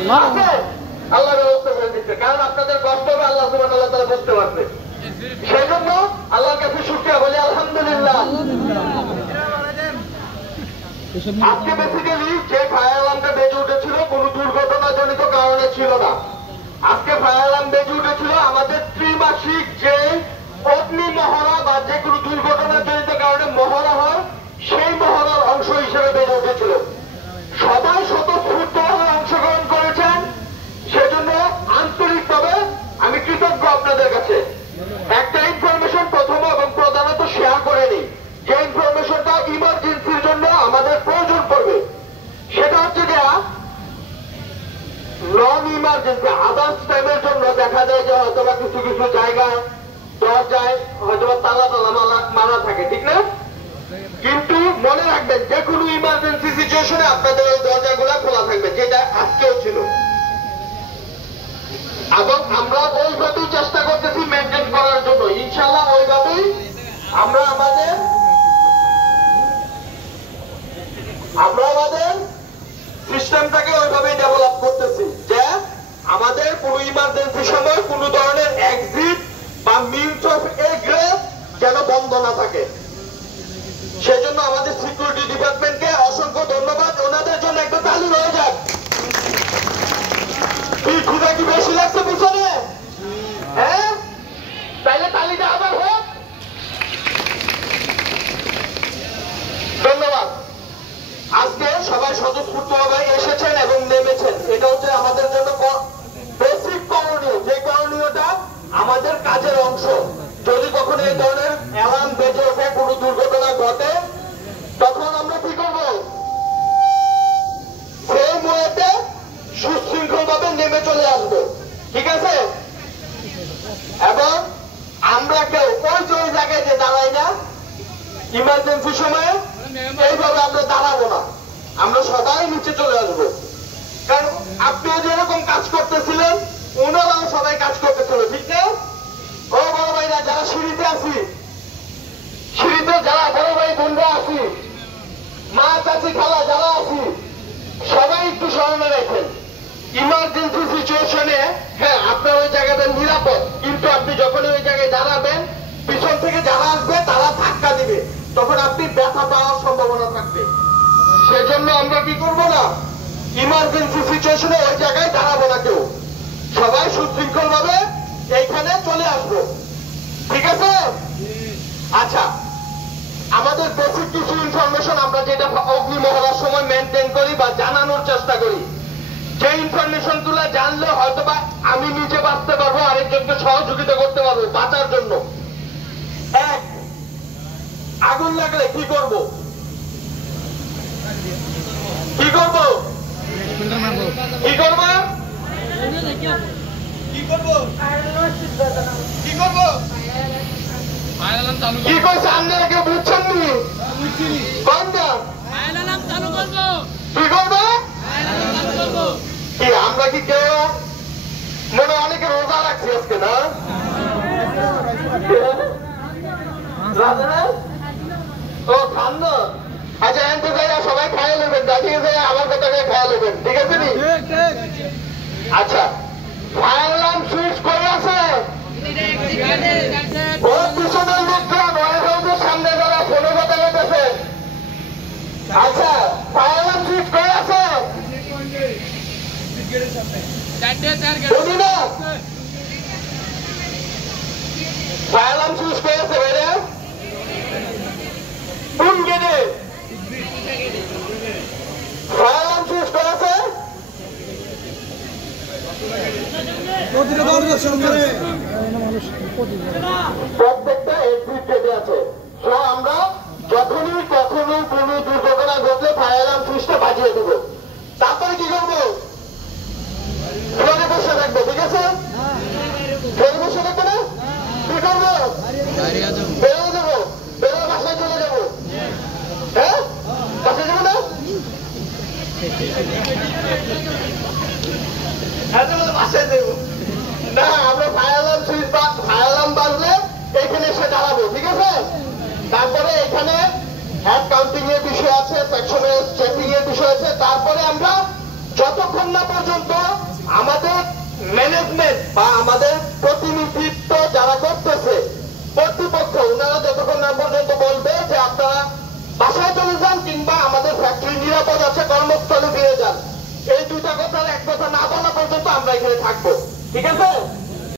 আল্লাহ ব্যবস্থা করে দিচ্ছে, কারণ আপনাদের কষ্ট হবে আল্লাহ সুবহানাহু ওয়া তাআলা বুঝতে পারছে। সেই জন্য আল্লাহর কাছে শুকরিয়া বলি, আলহামদুলিল্লাহ। আজকে বেসিক্যালি যে ফায়ার অ্যালার্মটা বেজে উঠেছিল কোন দুর্ঘটনাজনিত কারণে ছিল না। আজকে ফায়ার অ্যালার্ম বেজে উঠেছিল আমাদের ত্রিমাসিক যে অগ্নি মহড়া বা যে কোনো দুর্ঘটনাজনিত কারণে মহড়া হয় সেই মহড়ার অংশ হিসেবে বেজে উঠেছিল। সবাই স্বতঃস্ফূর্তভাবে অংশগ্রহণ করেছেন, সেজন্য আন্তরিকভাবে আমি কৃতজ্ঞ আপনাদের কাছে। একটা ইনফরমেশন প্রথম এবং প্রধানত শেয়ার করে নিই, যে ইনফরমেশনটা ইমার্জেন্সির জন্য আমাদের প্রয়োজন পড়বে। সেটা হচ্ছে যে নন ইমার্জেন্সি আদার্স টাইমের জন্য দেখা যায় যে হয়তো বা কিছু কিছু জায়গায় দরজায় হয়তো তালা মারা থাকে, ঠিক না? কিন্তু মনে রাখবেন যে কোনো ইমার্জেন্সি সিচুয়েশনে আপনাদের ওই দরজাগুলো খোলা থাকবে, যেটা আজকেও ছিল। এবং আমরা ওইভাবেই চেষ্টা করতেছি মেনটেন করার জন্য, ইনশাল্লাহ ওইভাবেই আমরা আমাদের সিস্টেমটাকে ওইভাবেই ডেভেলপ করতেছি, যে আমাদের কোন ইমার্জেন্সি সময় কোন ধরনের এক্সিট বা মিনস অফ এগ্রেস যেন বন্ধ না থাকে। সেই জন্য আমাদের সিকিউরিটি ডিপার্টমেন্টকে অসংখ্য ধন্যবাদ, ওনাদের জন্য একটা তালি হয়ে যাক। ক্ষুধা কি বেশি লাগছে পিছনে? হ্যাঁ, তাইলে তালিটা আবার হোক। ধন্যবাদ। আজকে সবাই স্বতঃস্ফূর্তভাবে এসেছেন এবং নেমেছেন, এটা হচ্ছে আমাদের জন্য বেসিক করণীয়। যে করণীয়টা আমাদের কাজের অংশ। যদি কখনো এই ধরনের অ্যালার্ম বেজে ওঠে, কোনো দুর্ঘটনা ঘটে, তখন আমরা কি করব? সেই মুহূর্তে সুশৃঙ্খল ভাবে নেমে চলে আসবো, ঠিক আছে? এবং আমরা কেউ ওই যে ওই জায়গায় যে দাঁড়াই না, ইমার্জেন্সি সময়ে এইভাবে আমরা দাঁড়াবো না, আমরা সবাই নিচে চলে আসবো। কারণ আপনিও যেরকম কাজ করতেছিলেন ওনারাও সবাই কাজ করতেছিল, ঠিক না? ও বড় ভাইরা যারা সিঁড়িতে আছি, সিঁড়িতে যারা বড় ভাই বোনরা আছি, মা চাচি খালা যারা আছি, সবাই একটু স্মরণে রাখেন ইমার্জেন্সি সিচুয়েশনে, হ্যাঁ আপনার ওই জায়গাটা নিরাপদ, কিন্তু আপনি যখন ওই জায়গায় দাঁড়াবেন পিছন থেকে যারা আসবে তারা ধাক্কা দিবে, তখন আপনি ব্যথা পাওয়ার সম্ভাবনা থাকবে। সেজন্য আমরা কি করবো না, ইমার্জেন্সি সিচুয়েশনে ওই জায়গায় দাঁড়াবো না কেউ, সবাই সুশৃঙ্খল ভাবে এইখানে চলে আসবো, ঠিক আছে? আচ্ছা, আমাদের বেসিক কিছু ইনফরমেশন আমরা যেটা অগ্নি মহড়ার সময় মেনটেন করি বা জানানোর চেষ্টা করি, যে ইনফরমেশন গুলা জানলে হয়তো বা আমি নিজে বাঁচতে পারবো, আরেকজনকে সহযোগিতা করতে পারবো বাঁচার জন্য। এক, আগুন লাগলে কি করব? কি করব? কি করব? কি করব? কি করব? কি কইছে আপনারা কেউ বুঝছেন নি? কোনটা? কি করবো? কি আমরা কি কেউ মনে অনেকে রোজা রাখছি আজকে না? ও ঠান্ডা। আচ্ছা এনতে যাইয়া সবাই খাইয়ে নেবেন, ঠিক আছে? আমার কথাকে খাইয়ে নেবেন, ঠিক আছে নি? আচ্ছা, ফায়ার অ্যালার্ম সুইচ করে আছে? ও পিছনের লোকজন ওয়াইফাইদের সামনে যারা ফোনে কথা বলতেছে, আচ্ছা ফায়ার অ্যালার্ম সুইচ করে আছে? বুঝি না, ফায়ার অ্যালার্ম সুইচ করে আছে বাইরে? কোন গেটে ফায়ার অ্যালার্ম সুইচ করে আছে? প্রত্যেকটা এক্সিট গেটে আছে। তো আমরা যখনই কখনো কোনো দুর্ঘটনা ঘটলে ফায়ার অ্যালার্ম সুইচটা বাজিয়ে দেবো, তারপরে কি করবো? ফ্লোরে বসে থাকবো, ঠিক আছে? ফ্লোরে বসে থাকবো না, কি করবো? বেরোয় যাবো, বেরোয় বাসায় চলে যাবো। হ্যাঁ, বাসায় যাবো না? বাসায় যাবো না, আমরা fire alarm switch fire alarm বাজলে এখানে এসে দাঁড়াবো, ঠিক আছে? তারপরে এখানে হ্যান্ড কাউন্টিং এর বিষয় আছে, সেকশনের চেকিং এর বিষয় আছে। তারপরে আমরা যতক্ষণ না পর্যন্ত বা আমাদের প্রতিনিধিত্ব যারা করতেছে কর্তৃপক্ষ, ওনারা যতক্ষণ না পর্যন্ত বলবে যে আপনারা বাসায় চলে যান কিংবা আমাদের ফ্যাক্টরি নিরাপদ আছে কর্মস্থলে ফিরে যান, এই দুটা কথার এক কথা না বলা পর্যন্ত আমরা এখানে থাকবো। ঠিক আছে?